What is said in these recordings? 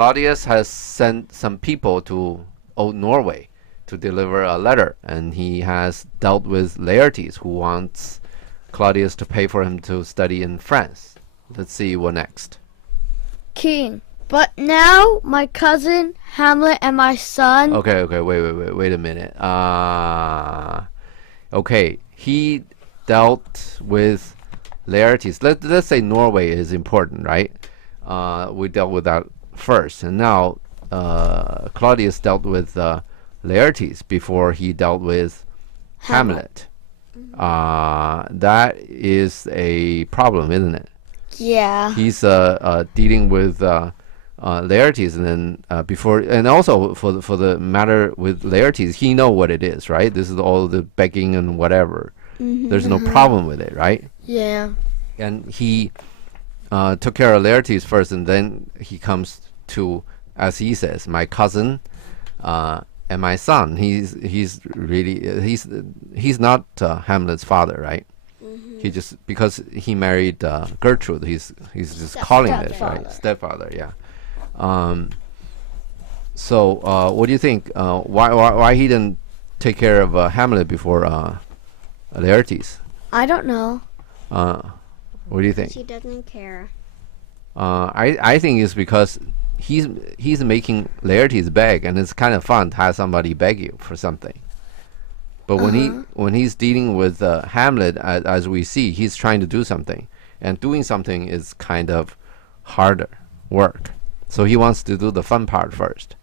Claudius has sent some people to old Norway to deliver a letter, and he has dealt with Laertes, who wants Claudius to pay for him to study in France. Let's see what next. King. But now my cousin Hamlet and my son. Okay, wait a minute. Okay, he dealt with Laertes. Let's say Norway is important, right? We dealt with that first, and now Claudius dealt with Laertes before he dealt with Hamlet. That is a problem, isn't it? Yeah. He's dealing with Laertes, and then before, and also for the matter with Laertes, he know what it is, right? This is all the begging and whatever. There's no problem with it, right? Yeah. And he took care of Laertes first, and then he comes to, as he says, my cousin and my son. He's not Hamlet's father, right? He just, because he married Gertrude, he's just calling it, right? Stepfather, yeah. So what do you think? Why he didn't take care of Hamlet before Laertes? I don't know. What do you think? He doesn't care. I think it's because he's making Laertes beg, and it's kind of fun to have somebody beg you for something. But when he's dealing with Hamlet, as we see, he's trying to do something, and doing something is kind of harder work. So he wants to do the fun part first.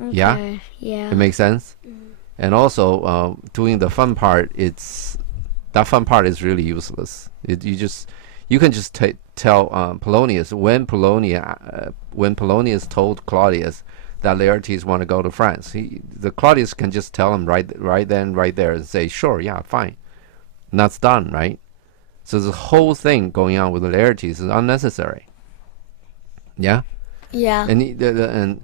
Okay. Yeah? Yeah. It makes sense? And also, doing the fun part, that fun part is really useless. You can just tell Polonius when Polonius told Claudius that Laertes want to go to France. The Claudius can just tell him right then, right there, and say, sure, yeah, fine. And that's done, right? So the whole thing going on with Laertes is unnecessary. Yeah? Yeah. And and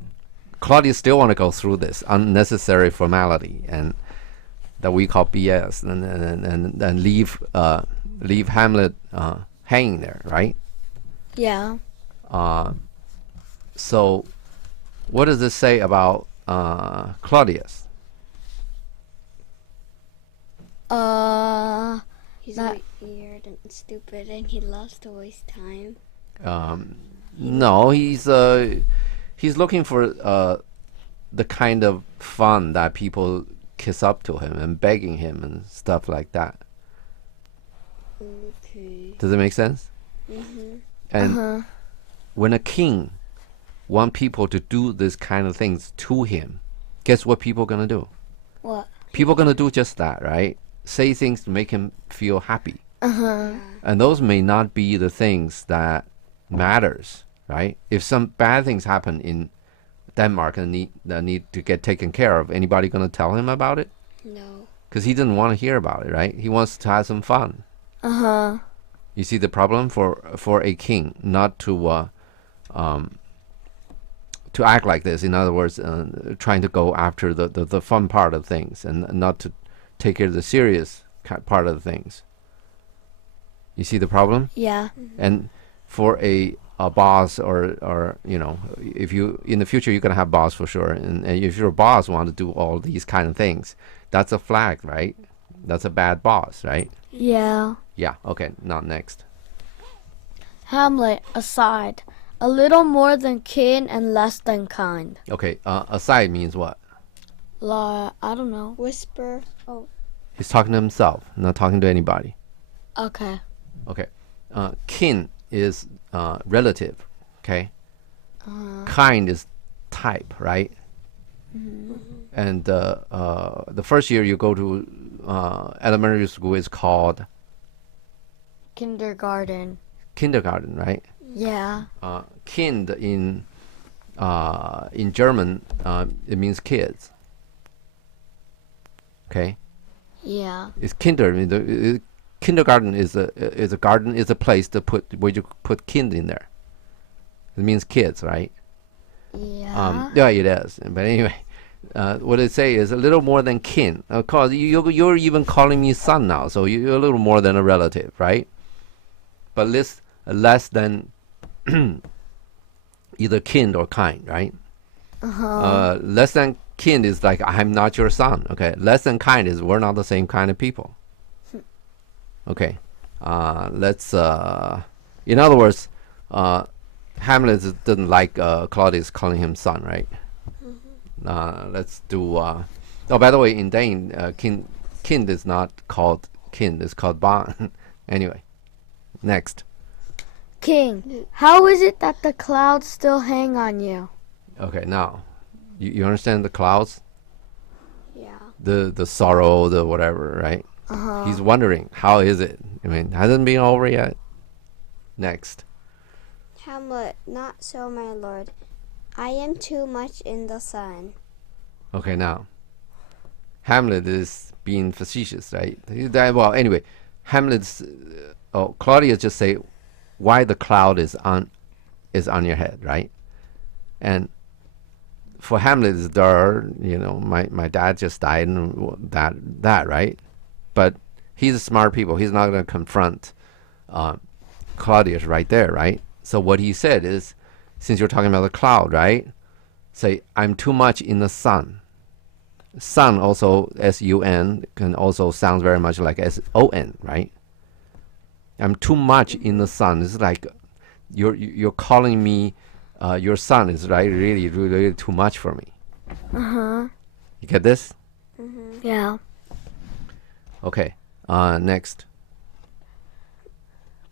Claudius still want to go through this unnecessary formality and that we call BS, and leave Hamlet hanging there, right? Yeah. So what does this say about Claudius? He's That- weird and stupid, and he loves to waste time. No, he's looking for the kind of fun that people kiss up to him and begging him and stuff like that. Okay. Does it make sense? And when a king want people to do this kind of things to him, guess what people gonna do? What? People gonna do just that, right? Say things to make him feel happy. Uh-huh. And those may not be the things that matters, right? If some bad things happen in Denmark and need to get taken care of, anybody gonna tell him about it? No. Because he didn't want to hear about it, right? He wants to have some fun. Uh-huh. You see the problem for a king not to act like this. In other words, trying to go after the fun part of things and not to take care of the serious part of the things. You see the problem? Yeah. And for a boss or if you in the future you're gonna have boss for sure, and if your boss want to do all these kind of things, that's a flag, right? That's a bad boss, right? Yeah. Yeah. Okay. Now next. Hamlet aside, a little more than kin and less than kind. Okay. Aside means what? I don't know. Whisper. Oh. He's talking to himself, not talking to anybody. Okay. Okay. Kin is relative. Okay. Kind is type, right? And the first year you go to elementary school is called Kindergarten. kindergarten, right? Yeah. Kind in German it means kids. Okay. Yeah. It's kinder. Kindergarten is a garden, is a place to put where you put kind in there. It means kids, right? Yeah. Yeah, it is. But anyway, what it say is a little more than kin. Of course, you're even calling me son now, so you're a little more than a relative, right? But less than either kin or kind, right? Uh-huh. Less than kin is like I'm not your son. Okay, less than kind is we're not the same kind of people. Okay, let's. In other words, Hamlet didn't like Claudius calling him son, right? Let's do. Oh, by the way, in Dane, kin is not called kin; it's called bond. Anyway, next. King, how is it that the clouds still hang on you? Okay, now, you understand the clouds, Yeah. the sorrow, the whatever, right? Uh-huh. He's wondering how is it? I mean, hasn't been over yet. Next. Hamlet, not so, my lord. I am too much in the sun. Okay, now, Hamlet is being facetious, right? Well, anyway, Hamlet's. Claudius just say, why the cloud is on your head, right? And for Hamlet, it's my dad just died and that, right? But he's a smart people. He's not going to confront Claudius right there, right? So what he said is, since you're talking about the cloud, right? Say, I'm too much in the sun. Sun also, S-U-N, can also sound very much like S-O-N, right? I'm too much in the sun. It's like you're calling me your son is right really, really too much for me. Uh-huh. You get this? Yeah. Okay. Next.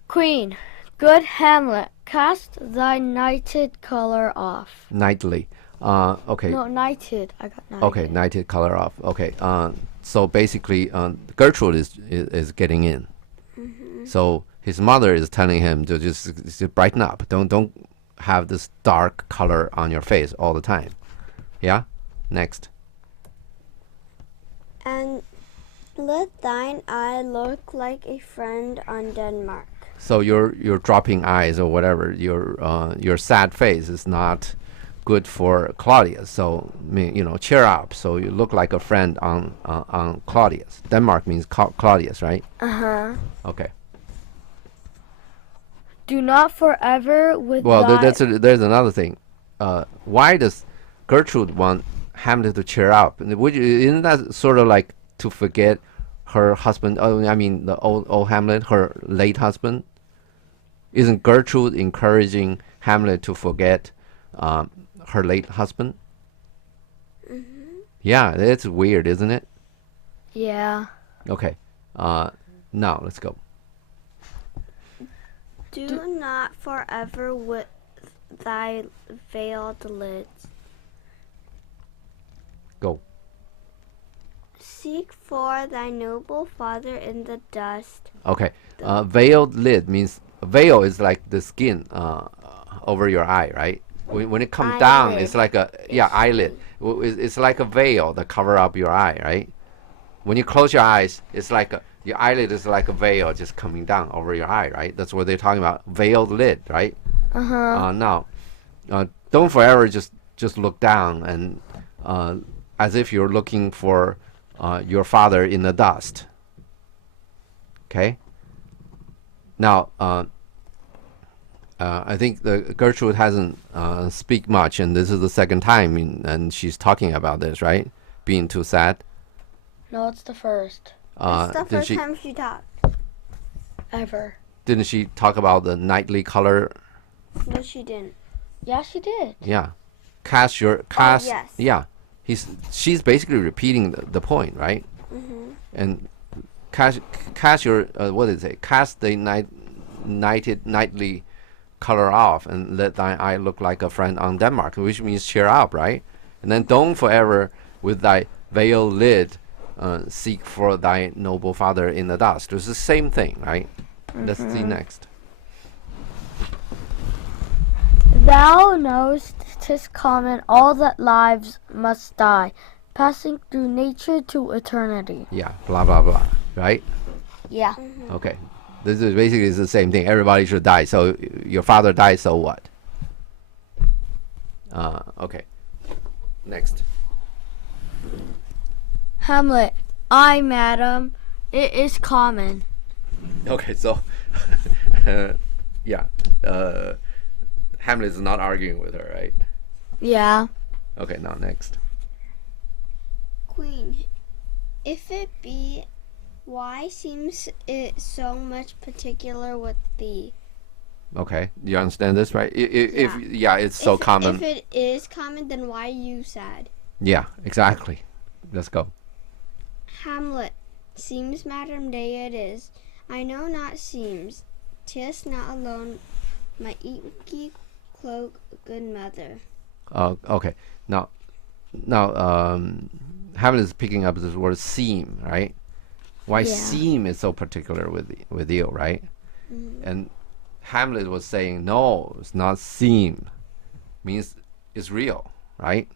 Queen, good Hamlet, cast thy nighted color off. Nightly. Okay. No, nighted. I got nighted. Okay. Nighted color off. Okay. So basically, Gertrude is getting in. So his mother is telling him to just brighten up. Don't have this dark color on your face all the time. Yeah? Next. And let thine eye look like a friend on Denmark. So you're dropping eyes or whatever. Your sad face is not good for Claudius. So cheer up. So you look like a friend on Claudius. Denmark means Claudius, right? Uh-huh. Okay. Do not forever with Well, thy... there's another thing. Why does Gertrude want Hamlet to cheer up? Isn't that sort of like to forget her husband? Oh, I mean the old Hamlet, her late husband. Isn't Gertrude encouraging Hamlet to forget her late husband? Yeah, it's weird, isn't it? Yeah. Okay. Now let's go. Do not forever with thy veiled lids. Go. Seek for thy noble father in the dust. Okay. Veiled lid means veil is like the skin over your eye, right? When it comes down, Eyelid. it's like eyelid. It's like a veil that cover up your eye, right? When you close your eyes, it's like your eyelid is like a veil just coming down over your eye, right? That's what they're talking about, veiled lid, right? Uh-huh. Now, don't forever just look down and as if you're looking for your father in the dust. Okay. Now, I think Gertrude hasn't speak much, and this is the second time, and she's talking about this, right? Being too sad. No, it's the first. It's the Didn't first she time she talked. Ever. didn't she talk about the nightly color? No, she didn't. Yeah, she did. Yeah, cast. Yes. Yeah, she's basically repeating the point, right? And cast your what did it say? Cast the nightly color off, and let thine eye look like a friend on Denmark, which means cheer up, right? And then don't forever with thy veil lid seek for thy noble father in the dust. It's the same thing, right? Let's see next. Thou know'st 'tis common all that lives must die, passing through nature to eternity. Yeah, blah blah blah, right? Yeah. Okay, this is basically the same thing. Everybody should die. So your father died, so what? Okay. Next. Hamlet, I, madam, it is common. Okay, so yeah, Hamlet is not arguing with her, right? Yeah. Okay, now next. Queen, if it be, why seems it so much particular with thee? Okay, you understand this, right? If it's so common. If it is common, then why are you sad? Yeah, exactly. Let's go. Hamlet, seems, madam, day it is. I know not seems. 'Tis not alone, my inky cloak, good mother. Okay. Now, Hamlet is picking up this word seem, right? Why Yeah. seem is so particular with you, right? Mm-hmm. And Hamlet was saying, no, it's not seem. Means it's real, right?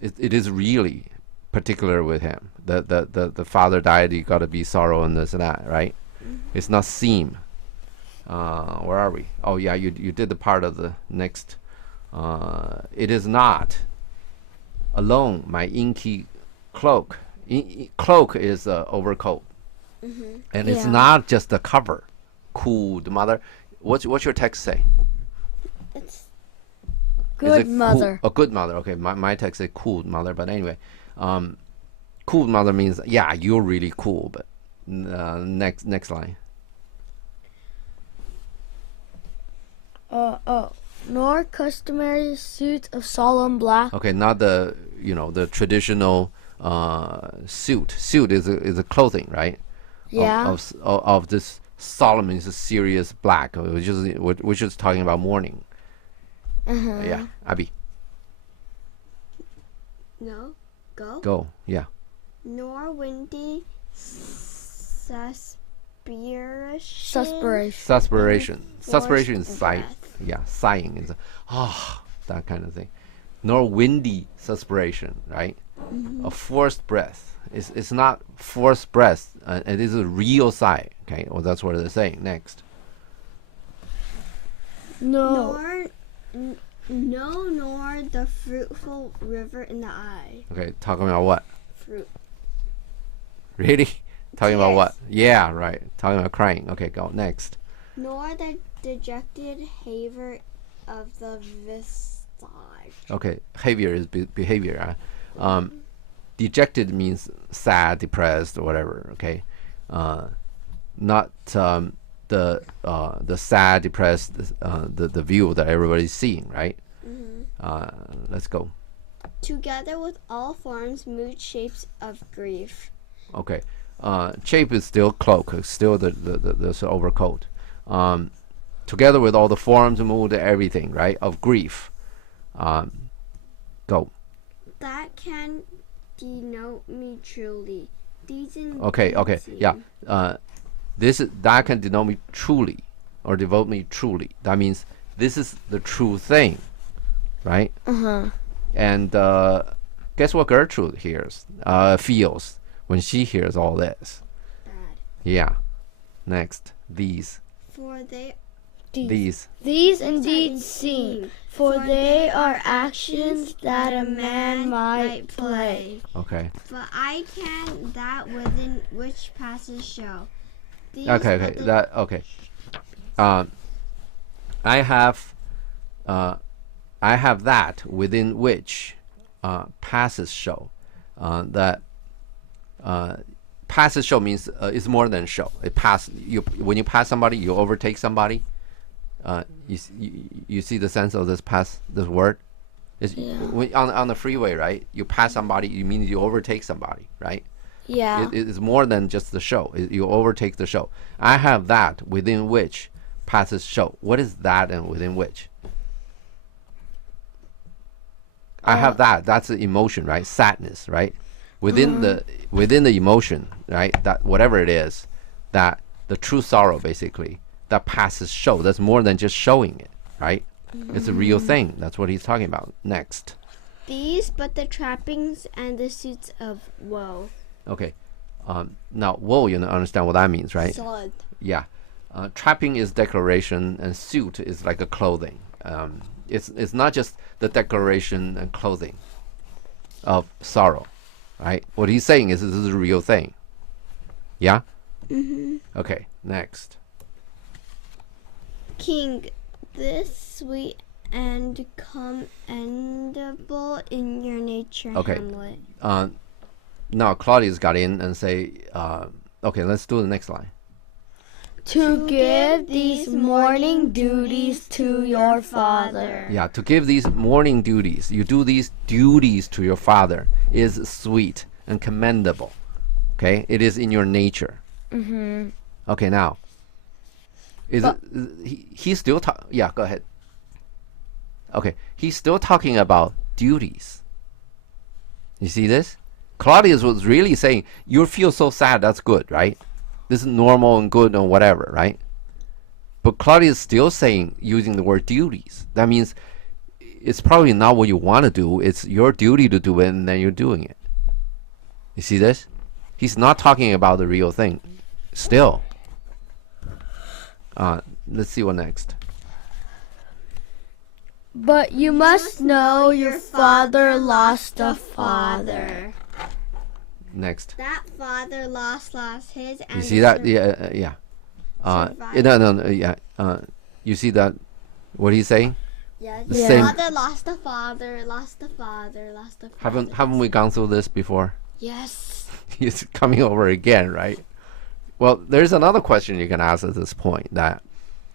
It is really particular with him. The father died, you got to be sorrow and this and that, right? Mm-hmm. It's not seem. Where are we? Oh yeah, you did the part of the next. It is not alone my inky cloak. Cloak is overcoat, Mm-hmm. and it's Yeah. not just the cover. Cooled mother. What's your text say? It's Is Good it mother. Cool? A good mother. Okay, my text say cool mother, but anyway, cool mother means you're really cool. But next line. Nor customary suit of solemn black. Okay, not the the traditional suit. Suit is a clothing, right? Yeah. Of this solemn is a serious black, which is talking about mourning. Yeah, Abby, no, go. go. Yeah. Nor windy suspiration. Suspiration. Suspiration. Suspiration is Forced sigh. breath. Yeah, sighing is that kind of thing. Nor windy suspiration, right? A forced breath. It's not forced breath. It is a real sigh. Okay, well that's what they're saying. Next. No. Nor the fruitful river in the eye. Okay, talking about what? Fruit. Really? Talking about Tears. what? Yeah, right. Talking about crying. Okay, go next. Nor the dejected haver of the visage. Okay, behavior is behavior. Dejected means sad, depressed, or whatever. Okay, not the sad, depressed, the view that everybody's seeing, right? Let's go. Together with all forms, mood, shapes of grief. Okay, shape is still cloak, still the overcoat. Together with all the forms, mood, everything, right, of grief. Go. That can denote me truly. These Okay, yeah. That can denote me truly, or devote me truly. That means this is the true thing, right? And guess what Gertrude feels when she hears all this? bad. Yeah. Next, these. For they These. These indeed seem, for they are actions that a man might play. Okay. But I can that within which passes show. These Okay. but the- That okay. I have that within which passes show. That passes show means it's more than show. It pass you when you pass somebody, you overtake somebody. You see the sense of this word? It's, when, on the freeway, right? You pass somebody, you mean you overtake somebody, right? Yeah. It's more than just the show. You overtake the show. I have that within which passes show. What is that and within which? I have that. That's the emotion, right? Sadness, right? Within the emotion, right? That whatever it is, that the true sorrow basically that passes show. That's more than just showing it, right? It's a real thing. That's what he's talking about. Next. These but the trappings and the suits of woe. Okay. Now, woe, you understand what that means, right? Solid. Yeah. Trapping is declaration, and suit is like a clothing. It's not just the declaration and clothing of sorrow, right? What he's saying is this is a real thing. Yeah? Okay, next. King, this sweet and commendable in your nature, Okay. Hamlet. Now Claudius got in and say, okay, let's do the next line. To give these morning duties to your father. Yeah, to give these morning duties, you do these duties to your father is sweet and commendable. Okay, it is in your nature. Mm-hmm. Okay, now, he's still yeah, go ahead. Okay, he's still talking about duties. You see this? Claudius was really saying, you feel so sad, that's good, right? This is normal and good and whatever, right? But Claudius is still saying, using the word duties. That means it's probably not what you want to do. It's your duty to do it, and then you're doing it. You see this? He's not talking about the real thing. Still. Let's see what next. But you must know your father lost a father. Next. That father lost his and You see that? Yeah. No, yeah. You see that? What he's saying? Yeah, The the same. father lost the father, lost the father, lost the father. Haven't we gone through this before? Yes. It's coming over again, right? Well, there's another question you can ask at this point. That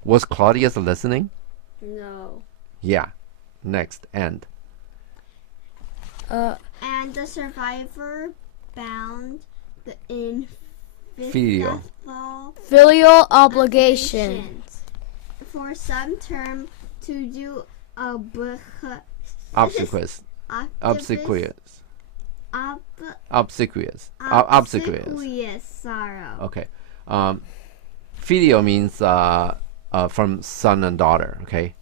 was Claudius listening? No. Yeah. Next. And. And the survivor bound in Filial. Filial obligations. For some term to do a Obsequious. Obsequious. obsequious sorrow. Okay. Filial means from son and daughter. Okay.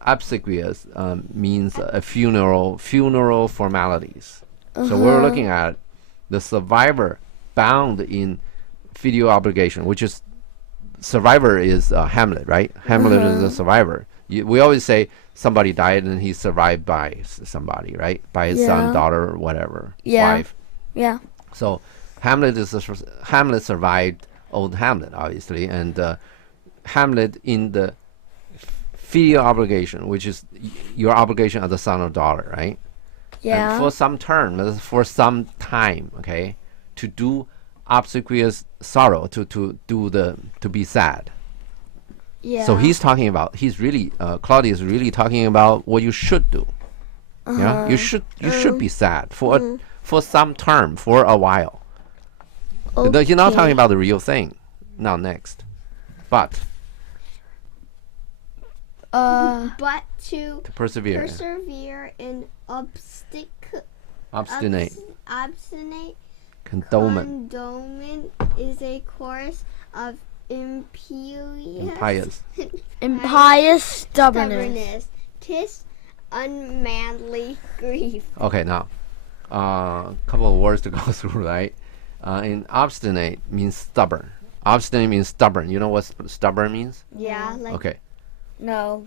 Obsequious means funeral formalities. So we're looking at the survivor bound in filial obligation, which is survivor is Hamlet, right? Hamlet is a survivor. We always say somebody died and he's survived by somebody, right? By his son, daughter, or whatever, wife. Yeah. So Hamlet survived old Hamlet, obviously, and Hamlet in the filial obligation, which is your obligation as a son or daughter, right? Yeah. And for some term, for some time, okay, to do obsequious sorrow, to be sad. Yeah. So he's talking about, Claudius is really talking about what you should do. Yeah, you should be sad for some term, for a while. Okay. You're not talking about the real thing. Now next, but But to persevere, in obstinate, condonement is a course of impious stubbornness. 'Tis unmanly grief. Okay, now a couple of words to go through, right? In obstinate means stubborn. Obstinate means stubborn. You know what stubborn means? Yeah, like Okay. No.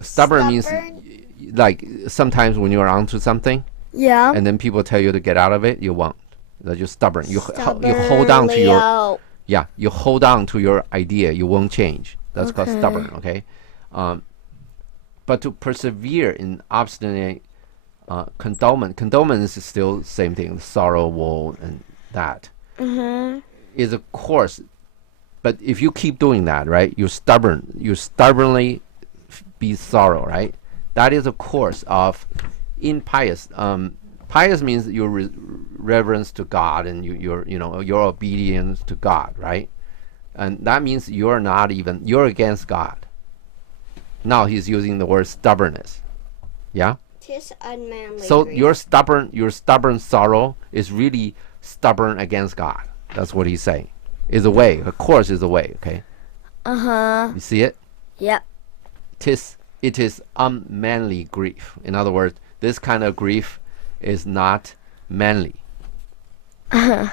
Stubborn means like sometimes when you're onto something Yeah. and then people tell you to get out of it, you won't. That you're stubborn. You hold on to your you hold on to your idea. You won't change. That's called stubborn. Okay. But to persevere in obstinate condonement is still same thing. Sorrow, woe, and that is a course. But if you keep doing that, right, you're stubborn. You stubbornly be sorrow, right? That is a course of impious. Pious means your reverence to God and your obedience to God, right? And that means you're against God. Now he's using the word stubbornness. Yeah? 'tis unmanly So grief. your stubborn sorrow is really stubborn against God. That's what he's saying. Is a way. A course is a way, okay? You see it? Yep. It is unmanly grief. In other words, this kind of grief is not manly. Now,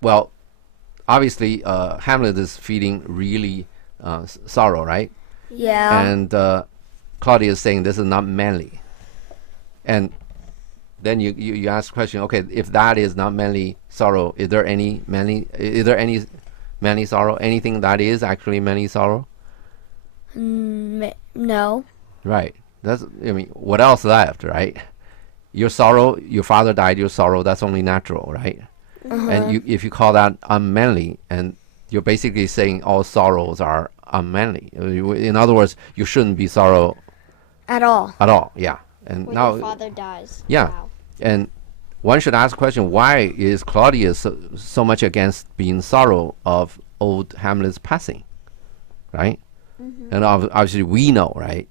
well, obviously, Hamlet is feeling really sorrow, right? Yeah. And Claudia is saying this is not manly. And then you ask the question, okay, if that is not manly sorrow, is there any Many sorrow. Anything that is actually many sorrow. No. Right. What else left, right? Your sorrow, your father died, your sorrow, that's only natural, right? And if you call that unmanly, and you're basically saying all sorrows are unmanly. In other words, you shouldn't be sorrow At all. at all. Yeah. And When now, your father dies. yeah. Wow. And one should ask the question, why is Claudius so much against being sorrow of old Hamlet's passing, right? And obviously we know, right?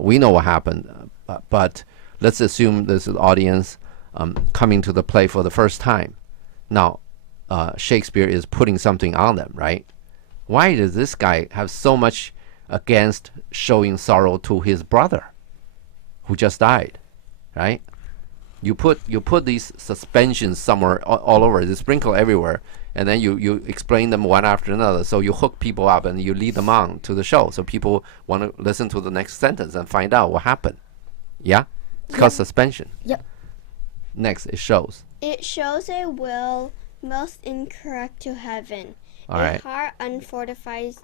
We know what happened, but let's assume this is audience coming to the play for the first time. Now, Shakespeare is putting something on them, right? Why does this guy have so much against showing sorrow to his brother who just died, right? You put these suspensions somewhere all over, they sprinkle everywhere, and then you explain them one after another. So you hook people up and you lead them on to the show, so people want to listen to the next sentence and find out what happened. Yeah, it's called suspension. Yep. Next, it shows. It shows a will most incorrect to heaven. All a right. heart unfortifies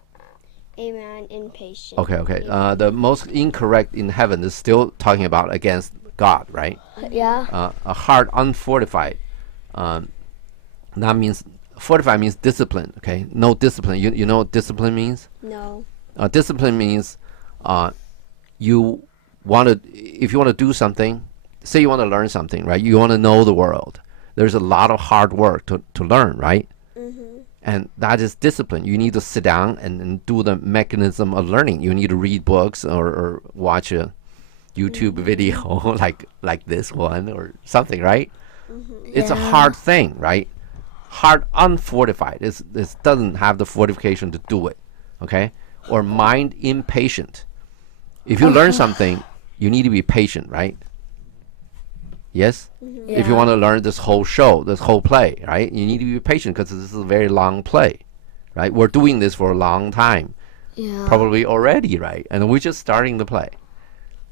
a man impatient. Okay. The most incorrect in heaven is still talking about against God, right? Yeah. A heart unfortified. That means fortified means discipline. Okay, no discipline. You know what discipline means? No. Discipline means you want to, if you want to do something, say you want to learn something, right? You want to know the world. There's a lot of hard work to learn, right? And that is discipline. You need to sit down and do the mechanism of learning. You need to read books or watch a YouTube video like this one or something, right? It's a hard thing, right? Heart unfortified. This doesn't have the fortification to do it, okay? Or mind impatient. If you learn something, you need to be patient, right? Yes? If you want to learn this whole show, this whole play, right? You need to be patient because this is a very long play, right? We're doing this for a long time, Yeah. probably already, right? And we're just starting the play.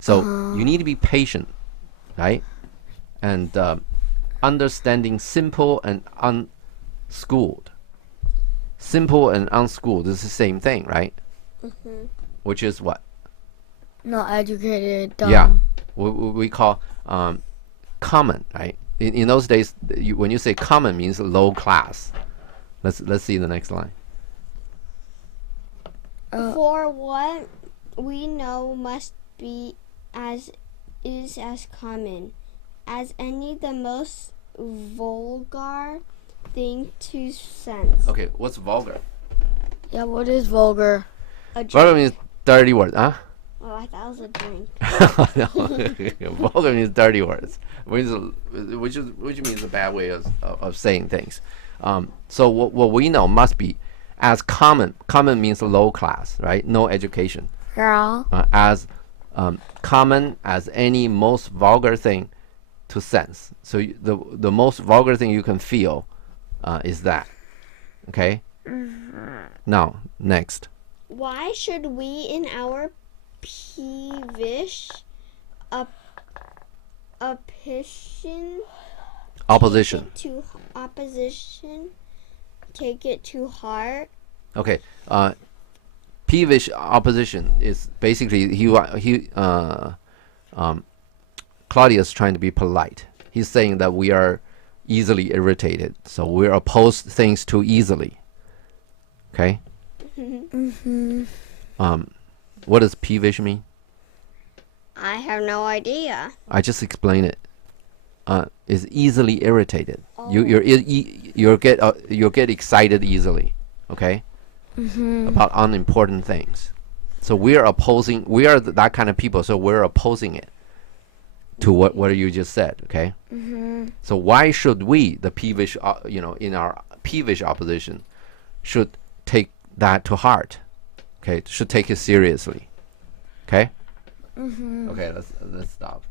So you need to be patient, right? And understanding simple and unschooled. Simple and unschooled is the same thing, right? Which is what? Not educated. Dumb. Yeah. We call common, right? In those days, when you say common means low class. Let's see the next line. For what we know must be as common as any the most vulgar thing to sense. Okay, what's vulgar? Yeah. What is vulgar? A Vulgar drink. means dirty words, huh? Oh, I thought it was a drink. No, vulgar means dirty words, which means a bad way of saying things. So what we know must be as common. Common means low class, right? No education. Yeah. As common as any most vulgar thing to sense. So the most vulgar thing you can feel is that. Okay. Now next. Why should we in our peevish Opposition. Take it to heart? Okay. Peevish opposition is basically Claudius trying to be polite. He's saying that we are easily irritated, so we oppose things too easily. Okay. What does peevish mean? I have no idea. I just explained it. Is easily irritated. You'll get excited easily. Okay. About unimportant things. So we are opposing. We are that kind of people. So we're opposing it to what you just said. Okay. So why should we, the peevish, in our peevish opposition, should take that to heart? Okay, should take it seriously. Okay. Okay, let's stop.